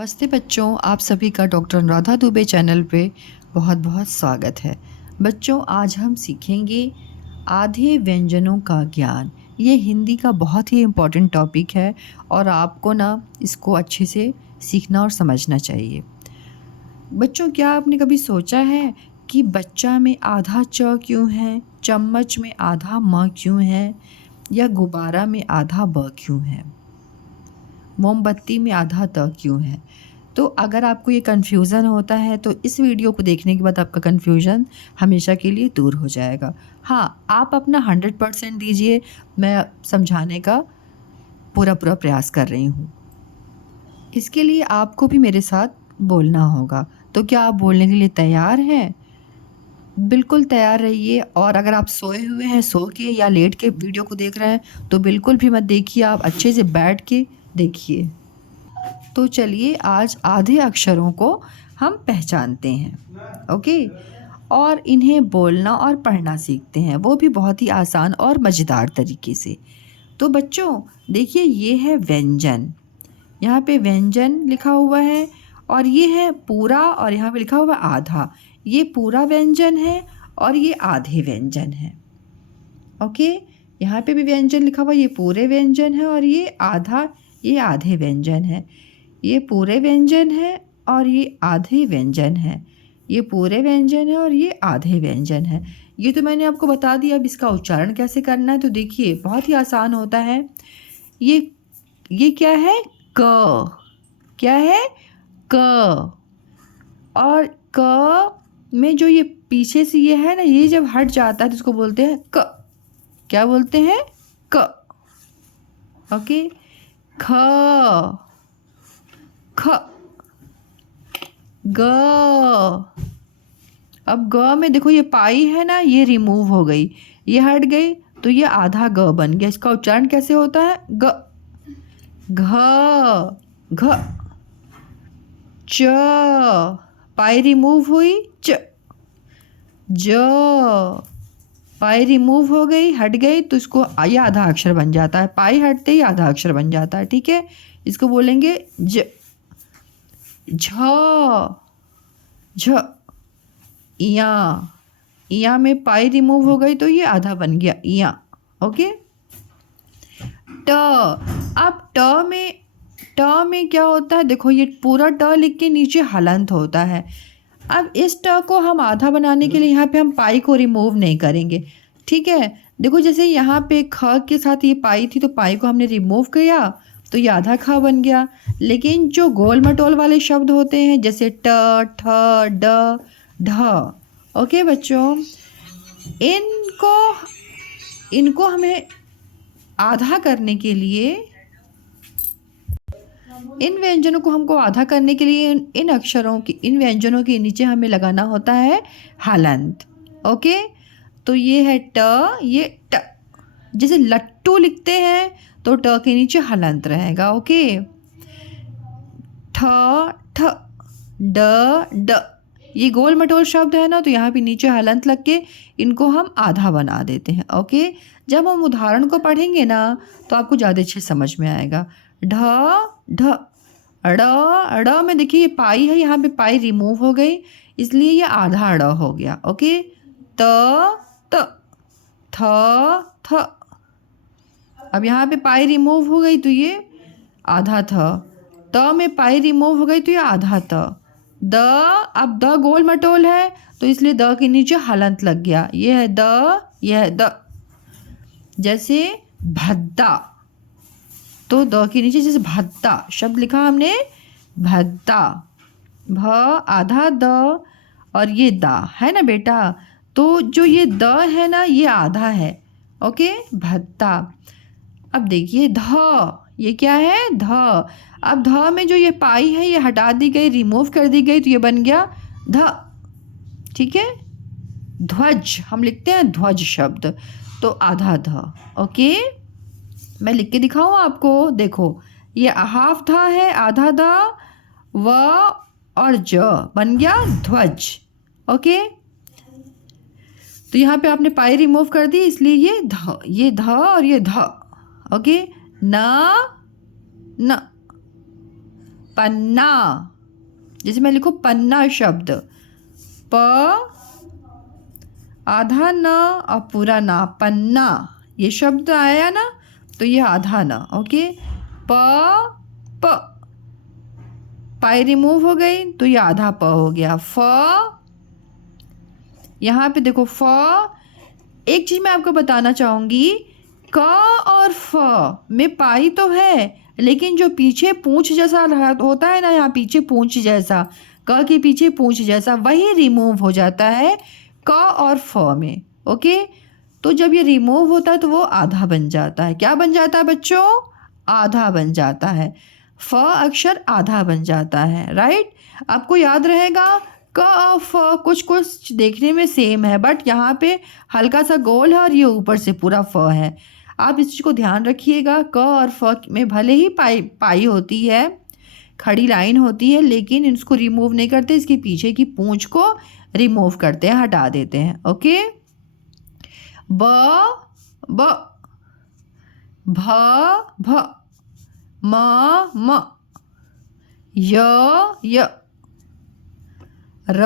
नमस्ते बच्चों, आप सभी का डॉक्टर अनुराधा दुबे चैनल पे बहुत बहुत स्वागत है। बच्चों, आज हम सीखेंगे आधे व्यंजनों का ज्ञान। ये हिंदी का बहुत ही इम्पोर्टेंट टॉपिक है और आपको ना इसको अच्छे से सीखना और समझना चाहिए। बच्चों, क्या आपने कभी सोचा है कि बच्चा में आधा च क्यों है, चम्मच में आधा म क्यों है या गुब्बारा में आधा ब क्यों है, मोमबत्ती में आधा त क्यों है? तो अगर आपको ये कन्फ्यूज़न होता है तो इस वीडियो को देखने के बाद आपका कन्फ्यूज़न हमेशा के लिए दूर हो जाएगा। हाँ, आप अपना 100% दीजिए, मैं समझाने का पूरा प्रयास कर रही हूँ। इसके लिए आपको भी मेरे साथ बोलना होगा। तो क्या आप बोलने के लिए तैयार हैं? बिल्कुल तैयार रहिए। और अगर आप सोए हुए हैं, सो के या लेट के वीडियो को देख रहे हैं तो बिल्कुल भी मत देखिए, आप अच्छे से बैठ के देखिए। तो चलिए आज आधे अक्षरों को हम पहचानते हैं, ओके, और इन्हें बोलना और पढ़ना सीखते हैं, वो भी बहुत ही आसान और मज़ेदार तरीके से। तो बच्चों देखिए, ये है व्यंजन। यहाँ पे व्यंजन लिखा हुआ है और ये है पूरा, और यहाँ पे लिखा हुआ आधा। ये पूरा व्यंजन है और ये आधे व्यंजन है, ओके। यहाँ पे भी व्यंजन लिखा हुआ, ये पूरे व्यंजन है और ये आधा, ये आधे व्यंजन है। ये पूरे व्यंजन है और ये आधे व्यंजन है। ये पूरे व्यंजन है और ये आधे व्यंजन है। ये तो मैंने आपको बता दिया। अब इसका उच्चारण कैसे करना है तो देखिए, बहुत ही आसान होता है। ये क्या है? क। क्या है? क। और क में जो ये पीछे से ये है ना, ये जब हट जाता है तो इसको बोलते हैं क। क्या बोलते हैं? क, ओके। ख, ख, ग। अब ग में देखो, ये पाई है ना, ये रिमूव हो गई, ये हट गई, तो ये आधा ग बन गया। इसका उच्चारण कैसे होता है? ग, घ, घ, च, पाई रिमूव हुई, च, ज, पाई रिमूव हो गई, हट गई, तो इसको ये आधा अक्षर बन जाता है। पाई हटते ही आधा अक्षर बन जाता है, ठीक है। इसको बोलेंगे ज, झ, झ, इया। इया में पाई रिमूव हो गई तो ये आधा बन गया, इया, ओके। ट। अब ट में क्या होता है? देखो, ये पूरा ट लिख के नीचे हलंत होता है। अब इस ट को हम आधा बनाने के लिए यहाँ पे हम पाई को रिमूव नहीं करेंगे, ठीक है। देखो, जैसे यहाँ पे ख के साथ ये पाई थी तो पाई को हमने रिमूव किया तो ये आधा ख बन गया। लेकिन जो गोल मटोल वाले शब्द होते हैं जैसे ट, ठ, ड, ढ, ओके बच्चों, इनको हमें आधा करने के लिए, इन व्यंजनों को हमको आधा करने के लिए इन अक्षरों की, इन व्यंजनों के नीचे हमें लगाना होता है हलंत, ओके। तो ये है ट, ये ट। जैसे लट्टू लिखते हैं तो ट के नीचे हलंत रहेगा, ओके। ठ, ठ, ड, ड। ये गोल मटोल शब्द है ना, तो यहाँ पे नीचे हलंत लग के इनको हम आधा बना देते हैं, ओके। जब हम उदाहरण को पढ़ेंगे ना तो आपको ज़्यादा अच्छे समझ में आएगा। ढ, ढ, ड़, ड़ में देखिए ये पाई है, यहाँ पे पाई रिमूव हो गई इसलिए ये आधा ड़ हो गया, ओके। त, त, थ, थ। अब यहाँ पे पाई रिमूव हो गई तो ये आधा थ। त में पाई रिमूव हो गई तो ये आधा त। द, अब द गोल मटोल है तो इसलिए द के नीचे हलंत लग गया, ये है द, ये है द। जैसे भद्दा, तो द के नीचे जैसे भद्दा शब्द लिखा हमने, भद्दा, भ आधा द और ये दा है ना बेटा, तो जो ये द है ना ये आधा है, ओके, भद्दा। अब देखिए ध, ये क्या है? ध। अब ध में जो ये पाई है ये हटा दी गई, रिमूव कर दी गई, तो ये बन गया ध, ठीक है। ध्वज हम लिखते हैं, ध्वज शब्द, तो आधा ध, ओके। मैं लिख के दिखाऊँ आपको, देखो ये हाफ धा है, आधा धा, व और ज बन गया ध्वज, ओके। तो यहाँ पे आपने पाई रिमूव कर दी इसलिए ये ध और ये ध, ओके। न, न, पन्ना, जैसे मैं लिखूँ पन्ना शब्द, प आधा न और पूरा ना, पन्ना, ये शब्द आया ना तो ये आधा ना, ओके। प पाई रिमूव हो गई तो ये आधा प हो गया। फ, यहाँ पे देखो फ, एक चीज़ मैं आपको बताना चाहूँगी, क और फ में पाई तो है, लेकिन जो पीछे पूंछ जैसा होता है ना, यहाँ पीछे पूंछ जैसा, क के पीछे पूंछ जैसा, वही रिमूव हो जाता है क और फ में, ओके। तो जब ये रिमूव होता है तो वो आधा बन जाता है। क्या बन जाता है बच्चों? आधा बन जाता है। फ अक्षर आधा बन जाता है, राइट। आपको याद रहेगा क और फ कुछ कुछ देखने में सेम है, बट यहाँ पे हल्का सा गोल है और ये ऊपर से पूरा फ है। आप इस चीज़ को ध्यान रखिएगा, क और फ में भले ही पाई होती है, खड़ी लाइन होती है, लेकिन इसको रिमूव नहीं करते, इसके पीछे की पूंछ को रिमूव करते हैं, हटा देते हैं, ओके। ब भ, भ, म, य, र।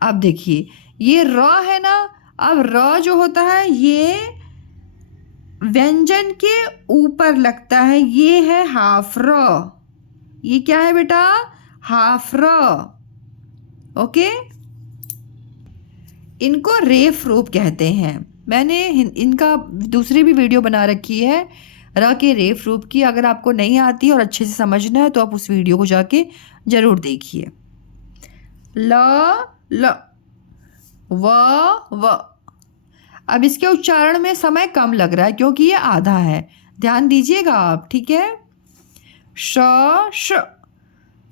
अब देखिए ये र है ना, अब र जो होता है ये व्यंजन के ऊपर लगता है, ये है हाफ र। ये क्या है बेटा? हाफ र, ओके। इनको रेफ रूप कहते हैं। मैंने इनका दूसरी भी वीडियो बना रखी है र के रेफ रूप की। अगर आपको नहीं आती और अच्छे से समझना है तो आप उस वीडियो को जाके ज़रूर देखिए। ल, व। अब इसके उच्चारण में समय कम लग रहा है क्योंकि ये आधा है, ध्यान दीजिएगा आप, ठीक है। श,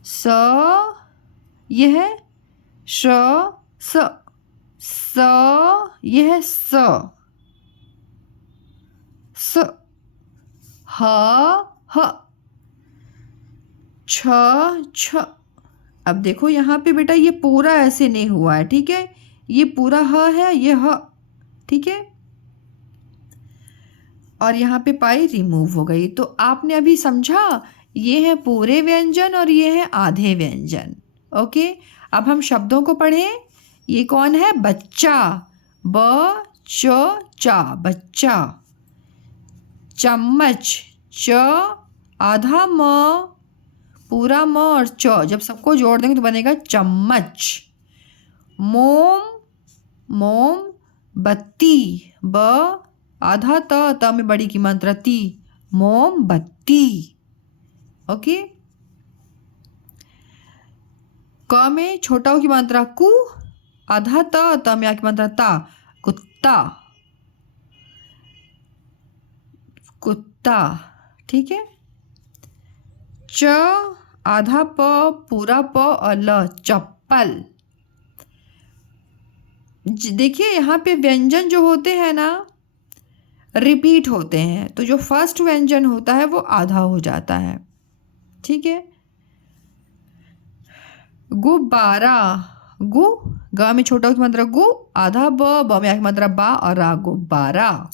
स, ये है श, स, ये है स, ह, छ। अब देखो यहाँ पे बेटा ये पूरा ऐसे नहीं हुआ है, ठीक है, ये पूरा ह है, ये ह, ठीक है, और यहाँ पे पाई रिमूव हो गई। तो आपने अभी समझा, ये है पूरे व्यंजन और ये है आधे व्यंजन, ओके। अब हम शब्दों को पढ़ें। ये कौन है? बच्चा, ब च चा, बच्चा। चम्मच, च आधा म पूरा म और च, जब सबको जोड़ देंगे तो बनेगा चम्मच। मोम, बत्ती, ब आधा त में बड़ी की मात्रा ती, मोमबत्ती, ओके। क में छोटा की मात्रा कु, आधा त में आ की मात्रा ता, कुत्ता, ठीक है। च आधा प पूरा प और ल, चप्पल। देखिए यहाँ पे व्यंजन जो होते हैं ना रिपीट होते हैं, तो जो फर्स्ट व्यंजन होता है वो आधा हो जाता है, ठीक है। गुब्बारा, गु ग में छोटा की मात्रा गु, आधा ब में आ की मात्रा बा और रा, गुब्बारा।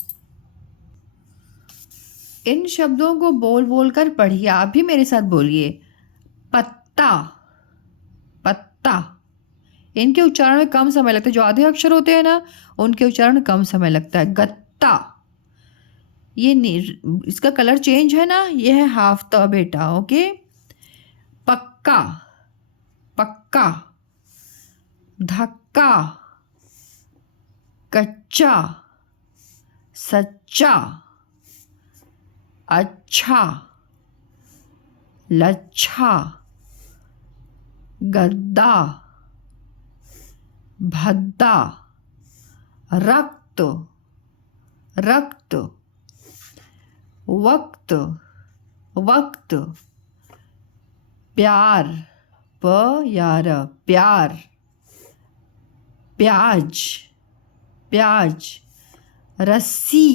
इन शब्दों को बोल बोल कर पढ़िए, आप भी मेरे साथ बोलिए। पत्ता, पत्ता। इनके उच्चारण में कम समय लगता है, जो आधे अक्षर होते हैं ना उनके उच्चारण में कम समय लगता है। गत्ता, ये इसका कलर चेंज है ना, ये है हाफ त बेटा, ओके। पक्का, पक्का। धक्का, कच्चा, सच्चा। अच्छा, लच्छा, गद्दा, भद्दा। रक्त, रक्त। वक्त, वक्त। प्यार, प यार, प्यार। प्याज, प्याज। रस्सी,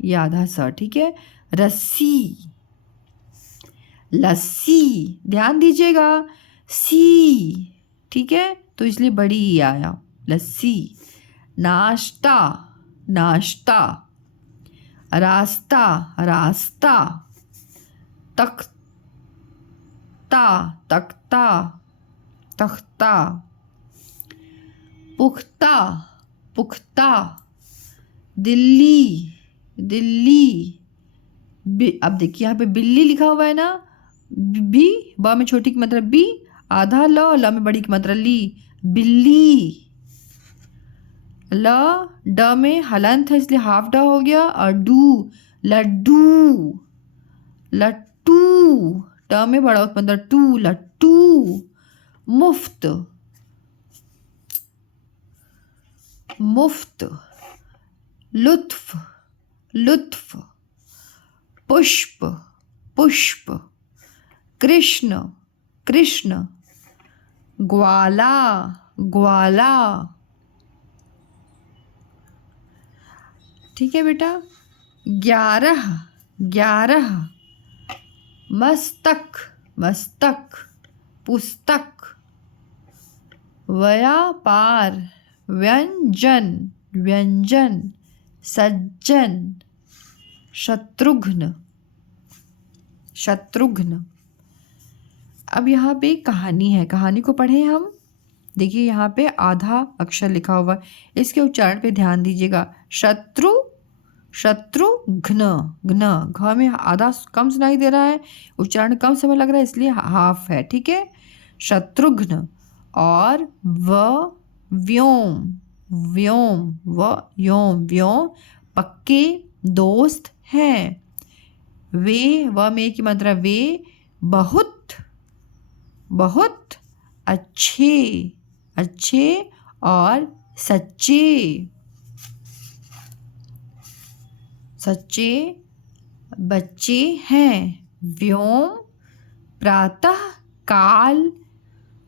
ये आधा सा, ठीक है, रस्सी। लस्सी, ध्यान दीजिएगा, सी, ठीक है, तो इसलिए बड़ी ई आया, लस्सी। नाश्ता, नाश्ता। रास्ता, रास्ता। तख्ता, तख्ता, तख्ता। पुख्ता, पुख्ता। दिल्ली, दिल्ली। अब देखिए यहाँ पे बिल्ली लिखा हुआ है ना, बी, ब में छोटी की मात्रा बी, आधा ल, ल में बड़ी की मात्रा ली, बिल्ली। ल, ड में हलंत है इसलिए हाफ ड हो गया, और डू, लड्डू, लट्टू। ट में बड़ा मतलब टू, लट्टू। मुफ्त, मुफ्त। लुत्फ, लुत्फ। पुष्प, पुष्प। कृष्ण, कृष्ण। ग्वाला, ग्वाला। ठीक है बेटा। 11, 11। मस्तक, मस्तक। पुस्तक। व्यापार, व्यंजन, व्यंजन। सज्जन, शत्रुघ्न, शत्रुघ्न। अब यहाँ पे कहानी है, कहानी को पढ़ें हम। देखिए यहाँ पे आधा अक्षर लिखा हुआ है, इसके उच्चारण पे ध्यान दीजिएगा। शत्रु, शत्रुघ्न, घ्न, घ में आधा कम सुनाई दे रहा है, उच्चारण कम समय लग रहा है इसलिए हाफ है, ठीक है। शत्रुघ्न। और व्योम, व्योम, व्योम, व्योम। पक्के दोस्त हैं। वे, व में की मात्रा वे, बहुत, बहुत अच्छे, अच्छे और सच्चे, सच्चे बच्चे हैं। व्योम, प्रातः काल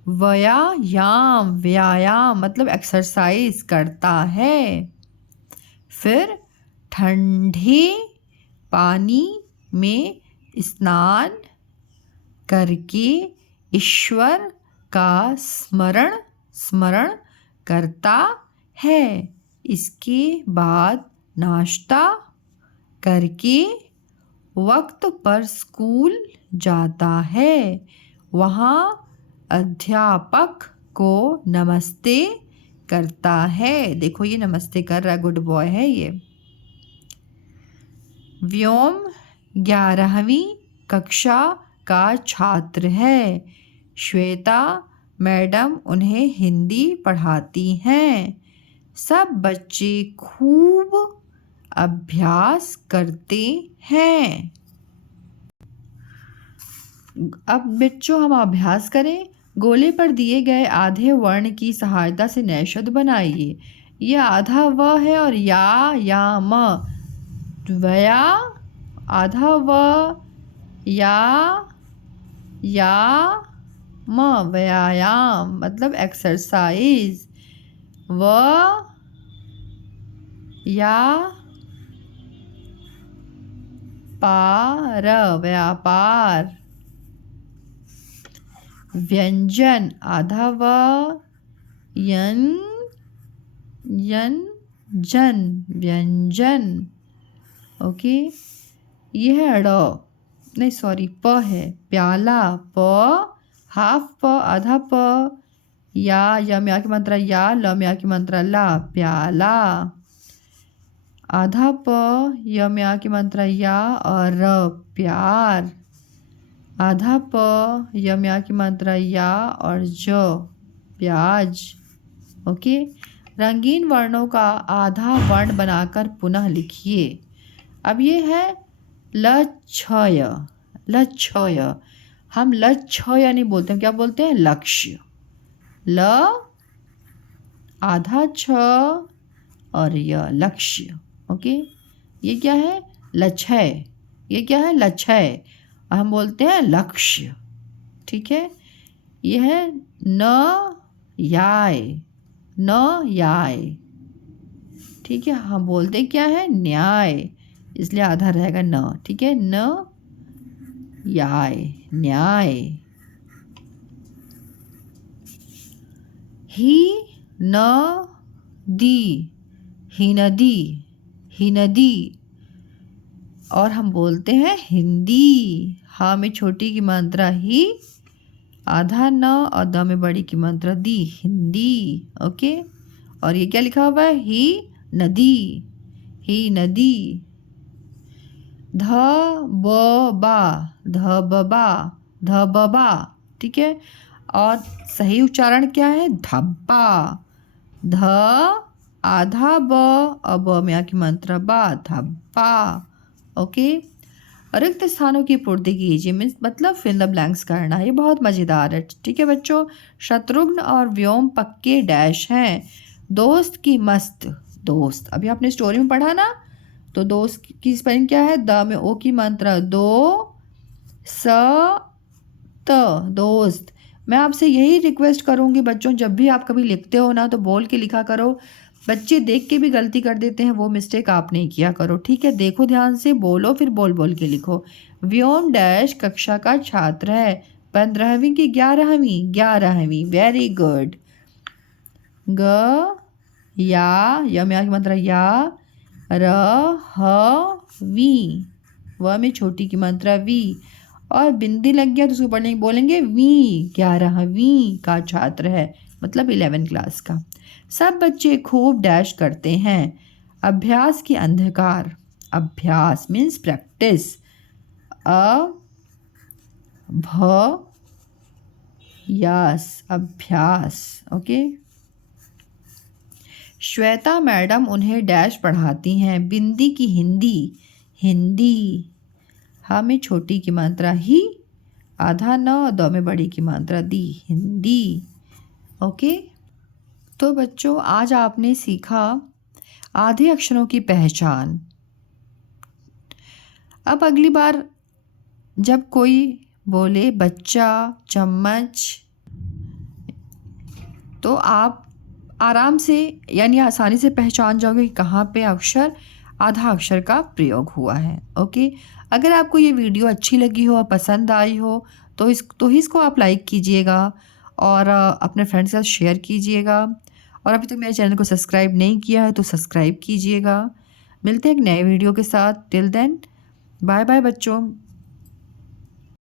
व्यायाम, व्यायाम मतलब एक्सरसाइज करता है। फिर ठंडे पानी में स्नान करके ईश्वर का स्मरण, स्मरण करता है। इसके बाद नाश्ता करके वक्त पर स्कूल जाता है। वहाँ अध्यापक को नमस्ते करता है। देखो ये नमस्ते कर रहा है, गुड बॉय है ये। व्योम 11वीं कक्षा का छात्र है। श्वेता मैडम उन्हें हिंदी पढ़ाती हैं। सब बच्चे खूब अभ्यास करते हैं। अब बच्चों हम अभ्यास करें। गोले पर दिए गए आधे वर्ण की सहायता से नए शब्द बनाइए। यह आधा व है और या म। वया, आधा व, या म, व्यायाम मतलब एक्सरसाइज। व, या, पार, व्यापार। व्यंजन, आधा व, यन, जन, व्यंजन। ओके, यह है ड, नहीं सॉरी प है। प्याला, प, हाफ प, आधा प। या में आ की मात्रा या, ल में आ की मात्रा ला, प्याला। आधा प, य में आ की मात्रा या और र, प्यार। आधा प, य में आ की मात्रा या और ज, प्याज। ओके, रंगीन वर्णों का आधा वर्ण बनाकर पुनः लिखिए। अब ये है लक्ष्य, लक्ष्य। हम लक्ष्य नहीं बोलते हैं, क्या बोलते हैं? लक्ष्य। ल, आधा छ और य, लक्ष्य। ओके, ये क्या है? लक्ष्य। ये क्या है? लक्ष्य। और हम बोलते हैं लक्ष्य, ठीक है। ये है न याय, न याय, ठीक है। हम बोलते क्या है? न्याय, इसलिए आधा रहेगा न, ठीक है। न याय, न्याय। ही न दी, ही नदी, ही नदी। और हम बोलते हैं हिंदी। हाँ में छोटी की मात्रा ही, आधा न और द में बड़ी की मात्रा दी, हिंदी। ओके, और ये क्या लिखा हुआ है? ही नदी, ही नदी। ध ब बा, ध ब बा, ध ब बा। ठीक है, और सही उच्चारण क्या है? धब्बा। ध आधा ब और ब में आ की मात्रा बा, धब्बा। ओके, रिक्त स्थानों की पूर्ति कीजिए, मीन्स मतलब फिल द ब्लैंक्स करना है। ये बहुत मज़ेदार है। ठीक है बच्चों, शत्रुघ्न और व्योम पक्के डैश हैं। दोस्त की मस्त, दोस्त अभी आपने स्टोरी में पढ़ा ना, तो दोस्त की स्पेलिंग क्या है? द में ओ की मात्रा दो, स त, दोस्त। मैं आपसे यही रिक्वेस्ट करूँगी बच्चों, जब भी आप कभी लिखते हो ना तो बोल के लिखा करो। बच्चे देख के भी गलती कर देते हैं, वो मिस्टेक आप नहीं किया करो। ठीक है, देखो ध्यान से, बोलो फिर बोल बोल के लिखो। व्योम डैश कक्षा का छात्र है, 15वीं की 11वीं, 11वीं। Very good. ग या में की मात्रा या, र ह वी, व में छोटी की मात्रा वी, और बिंदी लग गया तो उसको पढ़ने बोलेंगे वी, 11वीं का छात्र है, मतलब 11 क्लास का। सब बच्चे खूब डैश करते हैं। अभ्यास की अंधकार, अभ्यास मीन्स प्रैक्टिस। अ भ यास, अभ्यास। ओके, श्वेता मैडम उन्हें डैश पढ़ाती हैं। बिंदी की हिंदी, हिंदी। हा में छोटी की मात्रा ही, आधा न, दो में बड़ी की मात्रा दी, हिंदी। ओके, तो बच्चों आज आपने सीखा आधे अक्षरों की पहचान। अब अगली बार जब कोई बोले बच्चा, चम्मच, तो आप आराम से यानी आसानी से पहचान जाओगे कि कहाँ पे अक्षर, आधा अक्षर का प्रयोग हुआ है। ओके, अगर आपको ये वीडियो अच्छी लगी हो और पसंद आई हो तो इसको आप लाइक कीजिएगा और अपने फ्रेंड्स के साथ शेयर कीजिएगा। और अभी तक मेरे चैनल को सब्सक्राइब नहीं किया है तो सब्सक्राइब कीजिएगा। मिलते हैं एक नए वीडियो के साथ। टिल देन, बाय बाय बच्चों।